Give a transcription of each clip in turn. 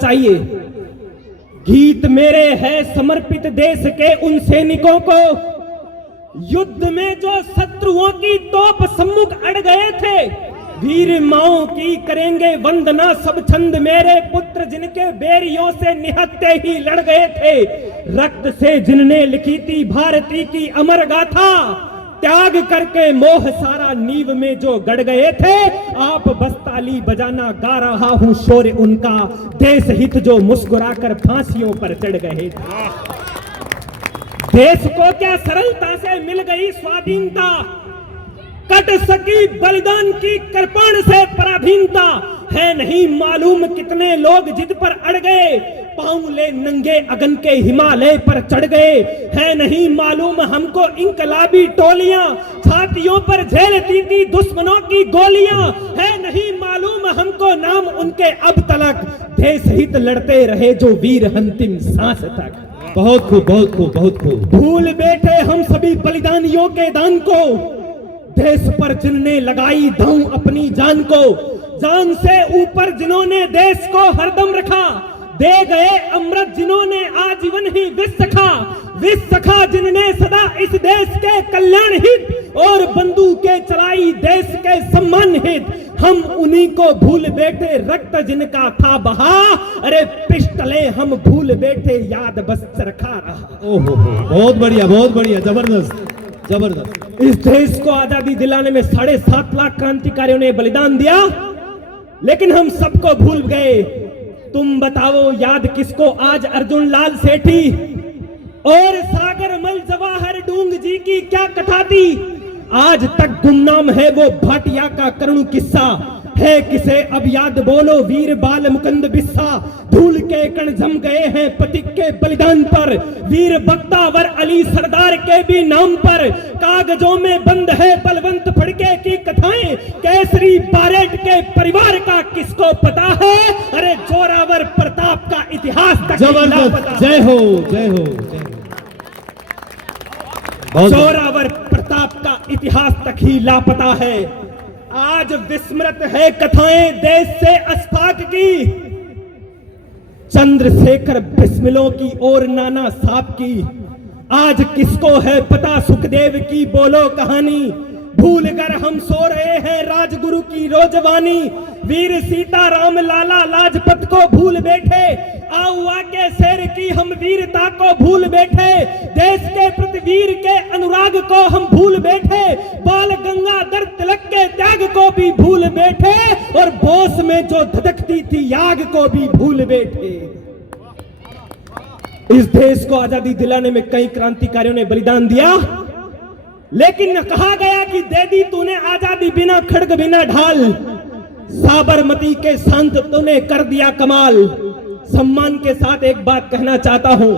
चाहिए। गीत मेरे है समर्पित देश के उन सैनिकों को, युद्ध में जो शत्रुओं की तोप सम्मुख अड़ गए थे। वीर माओ की करेंगे वंदना सब छंद मेरे पुत्र, जिनके बेरियों से निहत्ते ही लड़ गए थे। रक्त से जिनने लिखी थी भारती की अमर गाथा, त्याग करके मोह सारा नींव में जो गड़ गए थे। आप बस ताली बजाना गा रहा हूं शौर्य उनका, देश हित जो मुस्कुराकर फांसियों पर चढ़ गए थे। देश को क्या सरलता से मिल गई स्वाधीनता, कट सकी बलिदान की कृपाण से पराधीनता। है नहीं मालूम कितने लोग जिद पर अड़ गए, पांव ले नंगे अगन के हिमालय पर चढ़ गए। है नहीं मालूम हमको इंकलाबी टोलियां छातियों पर झेलती थी दुश्मनों की गोलियां। है नहीं मालूम हमको नाम उनके अब तलक, देश हित लड़ते रहे जो वीर अंतिम सांस तक। बहुत खूब, बहुत खूब, बहुत खूब। भूल बैठे हम सभी बलिदानियों के दान को, देश पर जिनने लगाई दांव अपनी जान को। जान से ऊपर जिन्होंने देश को हरदम रखा, दे गए अमृत जिन्होंने आजीवन ही विष सखा। विष सखा जिनने सदा इस देश के कल्याण हित, और बंदूकें चलाई देश के सम्मान हित। हम उन्हीं को भूल बैठे रक्त जिनका था बहा, अरे पिस्टलें हम भूल बैठे याद बस चरखा रहा। ओहो, बहुत बढ़िया, बहुत बढ़िया, जबरदस्त जबरदस्त। इस देश को आजादी दिलाने में 7.5 लाख क्रांतिकारियों ने बलिदान दिया, लेकिन हम सबको भूल गए। तुम बताओ याद किसको आज अर्जुन लाल सेठी और सागर मल जवाहर डूंग जी की क्या कथा थी। आज तक गुमनाम है वो भाटिया का करुण किस्सा, है किसे अब याद बोलो वीर बाल मुकुंद बिस्सा। धूल के कण जम गए हैं पथिक के बलिदान पर, वीर बख्तावर अली सरदार के भी नाम पर। कागजों में बंद है बलवंत फड़के की कथाएं, केसरी बारेट के परिवार का किसको पता है। अरे जोरावर प्रताप का इतिहास तक जबरदस्त, जय हो जय हो। जोरावर प्रताप का इतिहास तक ही लापता है। आज विस्मृत है कथाएं देश से अस्फाक की, चंद्रशेखर बिस्मिलों की और नाना साहब की। आज किसको है पता सुखदेव की बोलो कहानी, भूल कर हम सो रहे हैं राजगुरु की रोजवानी। वीर सीताराम लाला लाजपत को भूल बैठे, आउआ के शेर की हम वीरता को भूल बैठे। देश के प्रति वीर के अनुराग को हम भूल बैठे, बाल गंगाधर तिलक के त्याग को भी भूल बैठे, और बोस में जो धधकती थी आग को भी भूल बैठे। इस देश को आजादी दिलाने में कई क्रांतिकारियों ने बलिदान दिया, लेकिन कहा गया कि दे दी तूने आजादी बिना खड्ग बिना ढाल, साबरमती के संत तूने कर दिया कमाल। सम्मान के साथ एक बात कहना चाहता हूं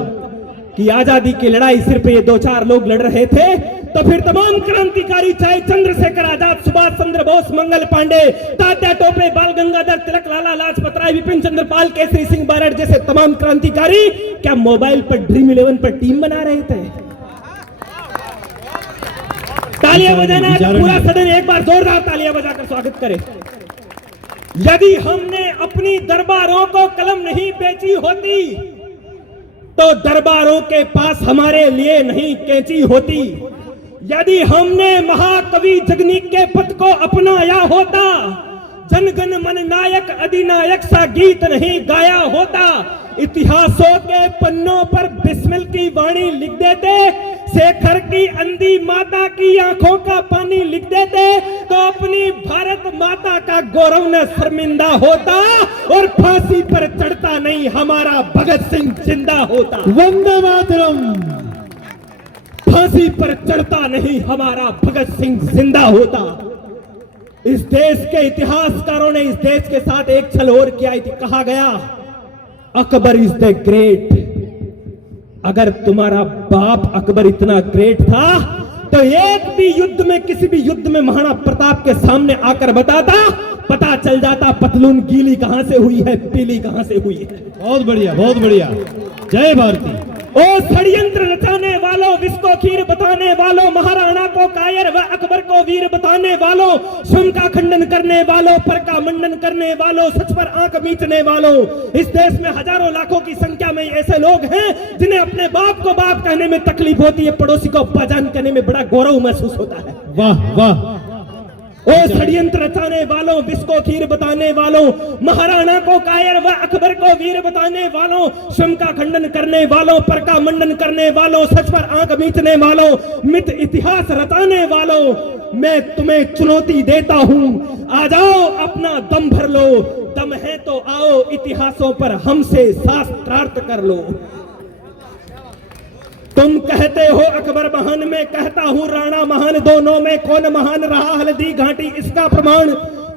कि आजादी की लड़ाई सिर्फ ये 2-4 लोग लड़ रहे थे, तो फिर तमाम क्रांतिकारी चाहे चंद्रशेखर आजाद, सुभाष चंद्र बोस, मंगल पांडे, तात्या टोपे, बाल गंगाधर तिलक, लाला लाजपत राय, विपिन चंद्र पाल, केसरी सिंह बारड जैसे तमाम क्रांतिकारी क्या मोबाइल पर ड्रीम 11 पर टीम बना रहे थे? तालियां बजाना है, पूरा सदन एक बार जोरदार तालियां बजाकर स्वागत करे। यदि हमने अपनी दरबारों को कलम नहीं बेची होती, तो दरबारों के पास हमारे लिए नहीं कैंची होती। यदि हमने महाकवि जगनीक के पथ को अपनाया होता, जनगण मन नायक अधिनायक सा गीत नहीं गाया होता। इतिहासों के पन्नों पर बिस्मिल की वाणी लिख देते, शेखर की अंधी माता की आंखों का पानी लिख देते, तो अपनी भारत माता का गौरव न शर्मिंदा होता, और फांसी पर चढ़ता नहीं हमारा भगत सिंह जिंदा होता। वंदे मातरम। फांसी पर चढ़ता नहीं हमारा भगत सिंह जिंदा होता। इस देश के इतिहासकारों ने इस देश के साथ एक छल और किया। कहा गया अकबर इज द ग्रेट। अगर तुम्हारा बाप अकबर इतना ग्रेट था, तो एक भी युद्ध में, किसी भी युद्ध में महाराणा प्रताप के सामने आकर बताता, पता चल जाता पतलून गीली कहां से हुई है, पीली कहां से हुई है। बहुत बढ़िया, बहुत बढ़िया, जय भारती। ओ षड्यंत्र रचाने वालों, विष को खीर बताने वालों, महाराणा को कायर व अकबर को वीर बताने वालों, स्वयं का खंडन करने वालों, पर का मंडन करने वालों, सच पर आंख मीचने वालों, इस देश में हजारों लाखों की संख्या में ऐसे लोग हैं जिन्हें अपने बाप को बाप कहने में तकलीफ होती है, पड़ोसी को अब्बाजान कहने में बड़ा गौरव महसूस होता है। वाह वाह। ओ षड्यंत्र रचाने वालों, विष को खीर बताने वालों, महाराणा को कायर व अकबर को वीर बताने वालों, स्वयं का खंडन करने वालों, पर का मंडन करने वालों, सच पर आंख मीचने वालों, मिथ इतिहास रचाने वालों, मैं तुम्हें चुनौती देता हूं, आ जाओ अपना दम भर लो, दम है तो आओ इतिहासों पर हमसे शास्त्रार्थ कर लो। तुम कहते हो अकबर महान, मैं कहता हूं राणा महान, दोनों में कौन महान रहा हल्दी घाटी इसका प्रमाण।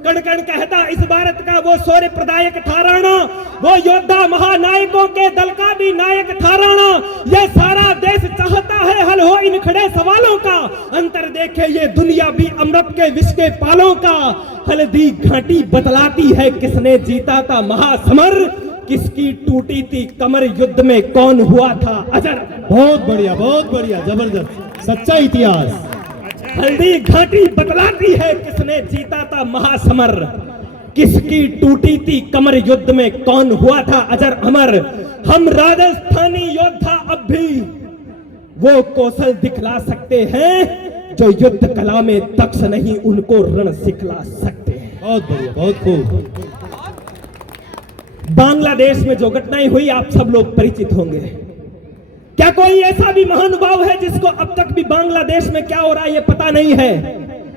कण कण कहता इस भारत का वो शौर्य प्रदायक था राणा, वो योद्धा महानायकों के दल का भी नायक था राणा। ये सारा देश चाहता है हल हो इन खड़े सवालों का, अंतर देखे ये दुनिया भी अमृत के विष के पालों का। हल्दी घाटी बतलाती है किसने जीता था महासमर, किसकी टूटी थी कमर, युद्ध में कौन हुआ था अजर। बहुत बढ़िया, जबरदस्त, सच्चा इतिहास। हल्दी घाटी बतलाती है किसने जीता था महासमर, किसकी टूटी थी कमर, युद्ध में कौन हुआ था अजर अमर। हम राजस्थानी योद्धा अब भी वो कौशल दिखला सकते हैं जो युद्ध कला में दक्ष नहीं उनको रण सिखला सकते हैं। बहुत बढ़िया, बहुत खूब। बांग्लादेश में जो घटनाएं हुई आप सब लोग परिचित होंगे। क्या कोई ऐसा भी महानुभाव है जिसको अब तक भी बांग्लादेश में क्या हो रहा है ये पता नहीं है?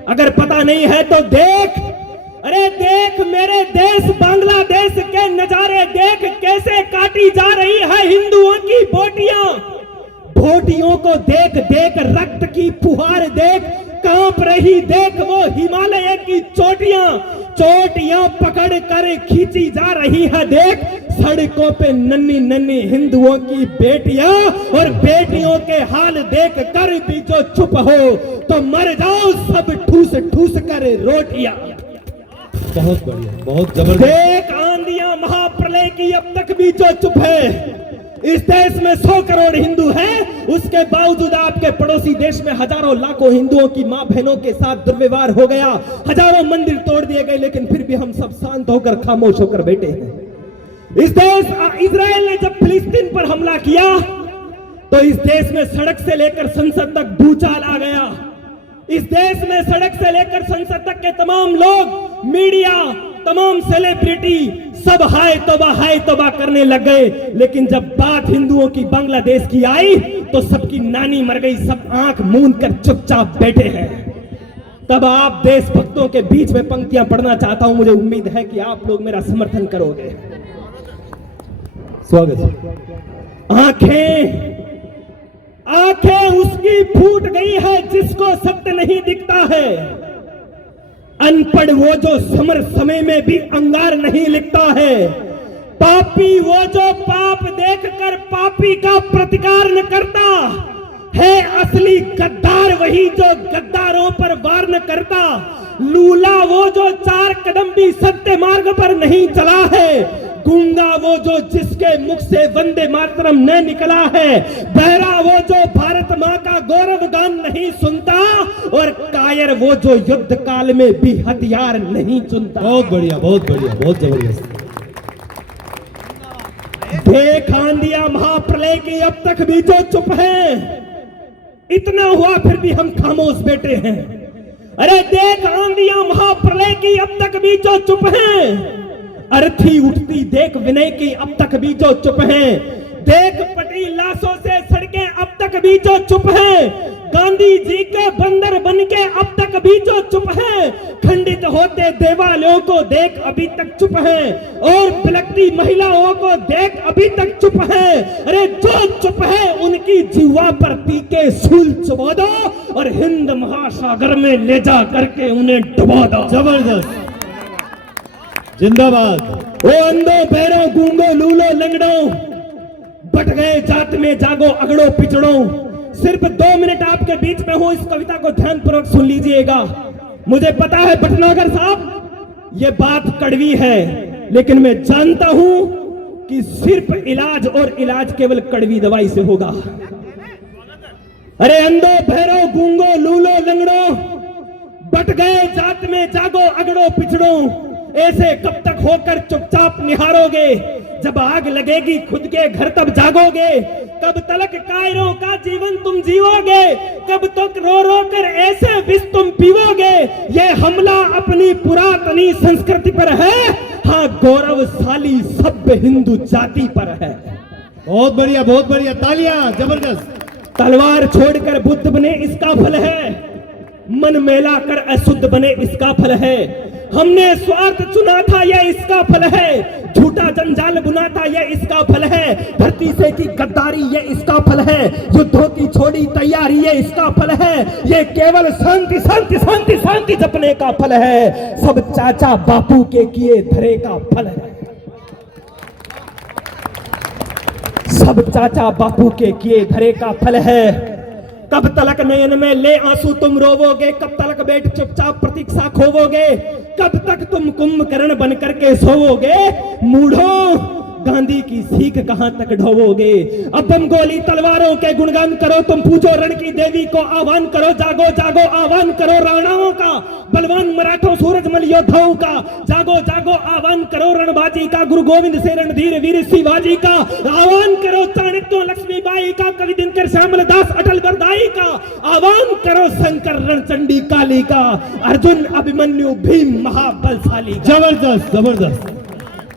अगर पता नहीं है तो देख, अरे देख मेरे देश बांग्लादेश के नजारे देख, कैसे काटी जा रही है हिंदुओं की बोटियां। बोटियों को देख देख रक्त की फुहार देख, कांप रही देख वो हिमालय की चोटियां, चोटियां पकड़ कर खींची जा रही है देख, सड़कों पे नन्ही नन्ही हिंदुओं की बेटियां, और बेटियों के हाल देख कर भी जो चुप हो तो मर जाओ सब ठूस ठूस कर रोटियां। बहुत बढ़िया, बहुत जबरदस्त। देख आंधियां महाप्रलय की अब तक भी जो चुप है। इस देश में 100 करोड़ हिंदू हैं, उसके बावजूद आपके पड़ोसी देश में हजारों लाखों हिंदुओं की मां बहनों के साथ दुर्व्यवहार हो गया, हजारों मंदिर तोड़ दिए गए, लेकिन फिर भी हम सब शांत होकर खामोश होकर बैठे हैं। इस देश इजराइल ने जब फिलिस्तीन पर हमला किया तो इस देश में सड़क से लेकर संसद तक भूचाल आ गया। इस देश में सड़क से लेकर संसद तक के तमाम लोग, मीडिया, तमाम सेलिब्रिटी सब हाय तौबा करने लग गए। लेकिन जब बात हिंदुओं की बांग्लादेश की आई तो सबकी नानी मर गई, सब आंख मूंद कर चुपचाप बैठे हैं। तब आप देशभक्तों के बीच में पंक्तियां पढ़ना चाहता हूं, मुझे उम्मीद है कि आप लोग मेरा समर्थन करोगे। स्वागत है। आंखें उसकी फूट गई है जिसको सत्य नहीं दिखता है, अनपढ़ वो जो समर समय में भी अंगार नहीं लिखता है, पापी वो जो पाप देखकर पापी का प्रतिकार न करता है, असली गद्दार वही जो गद्दारों पर वार न करता, लूला वो जो 4 कदम भी सत्य मार्ग पर नहीं चला है, गूंगा वो जो जिसके मुख से वंदे मातरम न निकला है, बहरा वो जो भारत मां का गौरव गान नहीं सुनता, और कायर वो जो युद्ध काल में भी हथियार नहीं चुनता। बहुत बढ़िया, बहुत बढ़िया, बहुत जबरदस्त। देख आंधियां महाप्रलय की अब तक भी जो चुप है, इतना हुआ फिर भी हम खामोश बैठे हैं। अरे देख आंधियां महाप्रलय की अब तक भी जो चुप है, अर्थी उठती देख विनय की अब तक भी जो चुप है, देख पटी लाशों से सड़कें अब तक भी जो चुप है, गांधी जी के बंदर बनके अब तक भी जो चुप है, खंडित होते देवालयों को देख अभी तक चुप है, और बिलखती महिलाओं को देख अभी तक चुप है। अरे जो चुप है उनकी जीवा पर तीखे सूल चुबा दो और हिंद महासागर में ले जा करके उन्हें डुबा दो। जबरदस्त, जिंदाबाद। ओ अंधो बहरो गूंगो लूलो लंगड़ो, बट गए जात में जागो अगड़ो पिछड़ो। सिर्फ 2 मिनट आपके बीच में हूं, इस कविता को ध्यानपूर्वक सुन लीजिएगा। मुझे पता है भटनागर साहब ये बात कड़वी है, लेकिन मैं जानता हूं कि सिर्फ इलाज और इलाज केवल कड़वी दवाई से होगा। अरे अंधो भैरो गूंगो लूलो लंगड़ो बट गए जात में जागो अगड़ो पिछड़ो, ऐसे कब तक होकर चुपचाप निहारोगे, जब आग लगेगी खुद के घर तब जागोगे, कब तलक कायरों का जीवन तुम जीवोगे, कब तक रो रो कर ऐसे विष तुम पीवोगे। ये हमला अपनी पुरातनी संस्कृति पर है, हाँ गौरवशाली सभ्य हिंदू जाति पर है। बहुत बढ़िया, तालियां, जबरदस्त। तलवार छोड़कर बुद्ध बने इसका फल है, मन मेला कर अशुद्ध बने इसका फल है, हमने स्वार्थ चुना था यह इसका फल है, झूठा जंजाल बुना था यह इसका फल है, धरती से की गद्दारी ये इसका फल है, युद्धों की छोड़ी तैयारी ये इसका फल है, ये केवल शांति शांति शांति शांति जपने का फल है, सब चाचा बापू के किए धरे का फल है, सब चाचा बापू के किए धरे का फल है। कब तलक नयन में ले आंसू तुम रोवोगे, कब तलक बैठ चुपचाप प्रतीक्षा खोवोगे, कब तक तुम कुंभकर्ण बन करके सोवोगे, मूढ़ो गांधी की सीख कहां तक ढोवोगे। अब तुम गोली तलवारों के गुणगान करो, तुम पूछो रण की देवी को आह्वान करो, जागो जागो आह्वान करो राणाओं का, बलवान मराठों सूरजमल योद्धाओं का, जागो जागो आह्वान करो रणबाजी का, गुरु गोविंद से रणधीर वीर शिवाजी का, आह्वान करो चाणक्यों लक्ष्मीबाई का, कवि दिनकर श्यामल दास अटल बरदाई का, आह्वान करो शंकर रणचंडी काली का, अर्जुन अभिमन्यु भीम महाबलशाली का। जबरदस्त, जबरदस्त।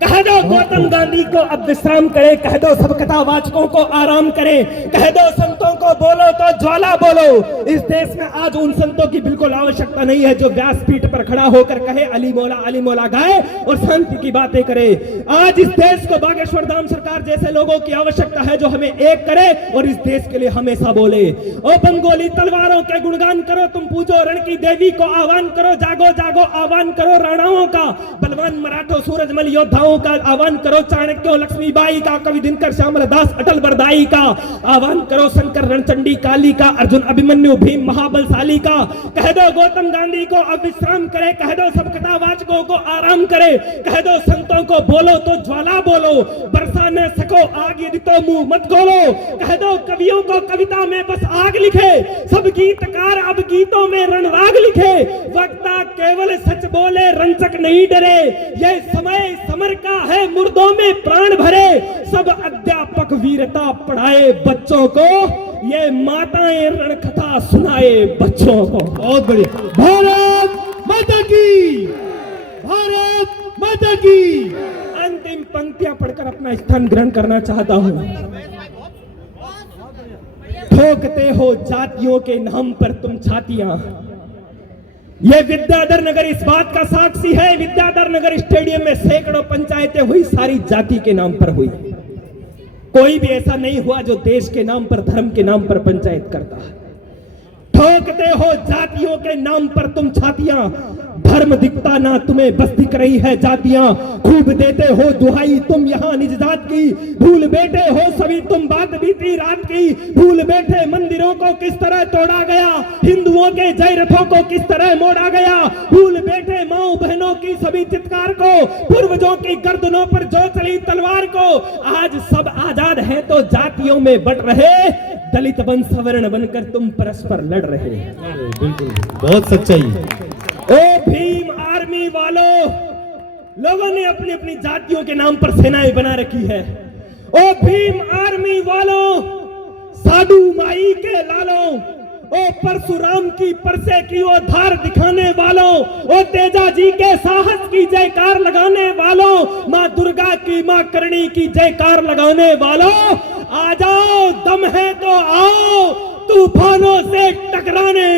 कह दो गौतम गांधी को अब विश्राम करे, कह दो सब कथावाचकों को आराम करे, कह दो संतों को बोलो तो ज्वाला बोलो। इस देश में आज उन संतों की बिल्कुल आवश्यकता नहीं है जो व्यासपीठ पर खड़ा होकर कहे अली मौला गाए और शांति की बातें करे। आज इस देश को बागेश्वर धाम सरकार जैसे लोगों की आवश्यकता है जो हमें एक करे और इस देश के लिए हमेशा बोले। ओ बंगोली तलवारों के गुणगान करो, तुम पूजो रण की देवी को आह्वान करो, जागो जागो आह्वान करो राणाओं का, बलवान मराठों सूरजमल योद्धाओं का आह्वान करो, चाणक्यों लक्ष्मीबाई का, कवि दिनकर श्यामल दास अटल बरदाई का, आह्वान करो शंकर रणचंडी काली का, अर्जुन अभिमन्यु भीम महाबलशाली का। कह दो गौतम गांधी को अब विश्राम करे, कह दो सब कथावाचकों को आराम करे, कह दो संतों को बोलो तो ज्वाला बोलो, बरसा न सको आग यदि तो मुंह मत खोलो, कह दो कवियों को कविता में बस आग लिखे, सब गीतकार अब गीतों में रणराग लिखे, वक्ता केवल सच बोले रंचक नहीं डरे, ये समय समर का है मुर्दों में प्राण भरे, सब अध्यापक वीरता पढ़ाए बच्चों को, ये माताएं रणकथा सुनाए बच्चों को। बहुत बढ़िया। भारत माता की, भारत माता की। अंतिम पंक्तियां पढ़कर अपना स्थान ग्रहण करना चाहता हूं। ठोकते हो जातियों के नाम पर तुम छातियां, ये विद्याधर नगर इस बात का साक्षी है। विद्याधर नगर स्टेडियम में सैकड़ों पंचायतें हुई, सारी जाति के नाम पर हुई। कोई भी ऐसा नहीं हुआ जो देश के नाम पर धर्म के नाम पर पंचायत करता है। ठोकते हो जातियों के नाम पर तुम छातियां, धर्म दिखता ना तुम्हें बस दिख रही है जातियां, खूब देते हो दुहाई तुम यहाँ निज जात की, भूल बैठे हो सभी तुम बात बीती रात की, भूल बैठे मंदिरों को किस तरह तोड़ा गया, हिंदुओं के जय रथों को किस तरह मोड़ा गया, भूल बैठे माओ बहनों की सभी चित्कार को, पूर्वजों की गर्दनों पर जो चली तलवार को। आज सब आजाद है तो जातियों में बट रहे, दलित वन सवर्ण बनकर तुम परस्पर लड़ रहे। बिल्कुल, बहुत सच्चाई। ओ भीम आर्मी वालों, लोगों ने अपनी अपनी जातियों के नाम पर सेनाएं बना रखी है। ओ भीम आर्मी वालों, साधु माई के लालों, ओ परशुराम की परसे की ओ धार दिखाने वालों, ओ तेजा जी के साहस की जयकार लगाने वालों, माँ दुर्गा की माँ करणी की जयकार लगाने वालों, आ जाओ दम है तो आओ, तूफानों से टकराने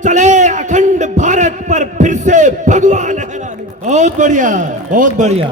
चले अखंड भारत पर फिर से भगवा लहराने। बहुत बढ़िया, बहुत बढ़िया।